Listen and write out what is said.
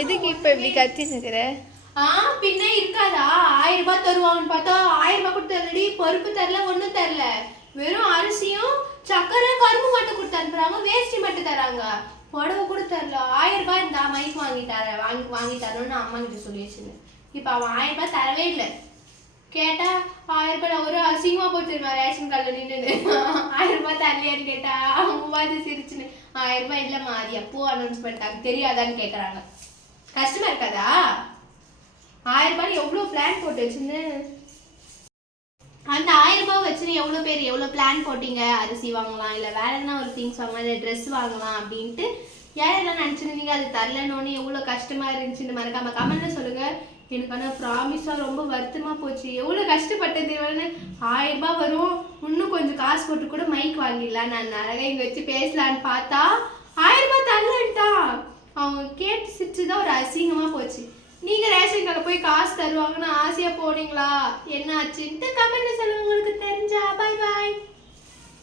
எதுக்கு இப்ப இப்படி கத்தின்னு இருக்கிற? பின்ன இருக்காதா 1000 ரூபாய் தருவாங்கன்னு பார்த்தா 1000 ரூபாய் கொடுத்து தரலடி, பருப்பு தரல, ஒண்ணும் தரல. வெறும் அரிசியும் சக்கரை கரும்பு மட்டும் கொடுத்து அனுப்புறாங்க, வேஷ்டி மட்டும் தராங்க, புடவை கூட தரல. 1000 ரூபாய் இருந்தா மைக் வாங்கி தரோன்னு அம்மா கிட்ட சொல்லி வச்சிருந்தேன். இப்ப அவன் 1000 ரூபாய் தரவே இல்லை. கேட்டா 1000 ரூபாய் ஒரு அசிங்கமா போட்டுருமா ரேஷன் கார்டுல நின்று 1000 ரூபாய் தரலையான்னு கேட்டா அவங்க சிரிச்சுன்னு 1000 ரூபாய் இல்லம்மா அது எப்போ அனௌன்ஸ் பண்ணிட்டாங்க தெரியாதான்னு கேட்கறாங்க. கஷ்டமா இருக்காதா? 1000 ரூபாய் எவ்வளவு பிளான் போட்டு வச்சுன்னு, அந்த 1000 ரூபாய் வச்சுன்னு எவ்வளவு பேர் எவ்வளவு பிளான் போட்டீங்க, அரிசி வாங்கலாம் இல்ல வேற என்ன ஒரு திங்ஸ் வாங்கலாம் இல்ல ட்ரெஸ் வாங்கலாம் அப்படின்ட்டு யாரெல்லாம் நினைச்சிருந்தீங்க. அது தரலன்னு எவ்வளவு கஷ்டமா இருந்துச்சுன்னு மறக்காம கமெண்ட்ல சொல்லுங்க. எனக்கு ஆனால் ப்ராமிஸா ரொம்ப வருத்தமா போச்சு. எவ்வளோ கஷ்டப்பட்டது. 1000 ரூபாய் வரும், இன்னும் கொஞ்சம் காசு போட்டு கூட மைக் வாங்கிடலாம், நான் அழகாக இங்கே வச்சு பேசலான்னு பார்த்தா 1000 ரூபாய் தரலன்ட்டான். அவங்க கேட்டு சிரிச்சுதான் ஒரு அசிங்கமா போச்சு. நீங்க ரேஷன் கடையில் போய் காசு தருவாங்கன்னு ஆசையா போனீங்களா, என்ன ஆச்சுன்ட்டு கமெண்ட்ல சொல்லுங்க உங்களுக்கு தெரிஞ்சா. பாய் பாய்.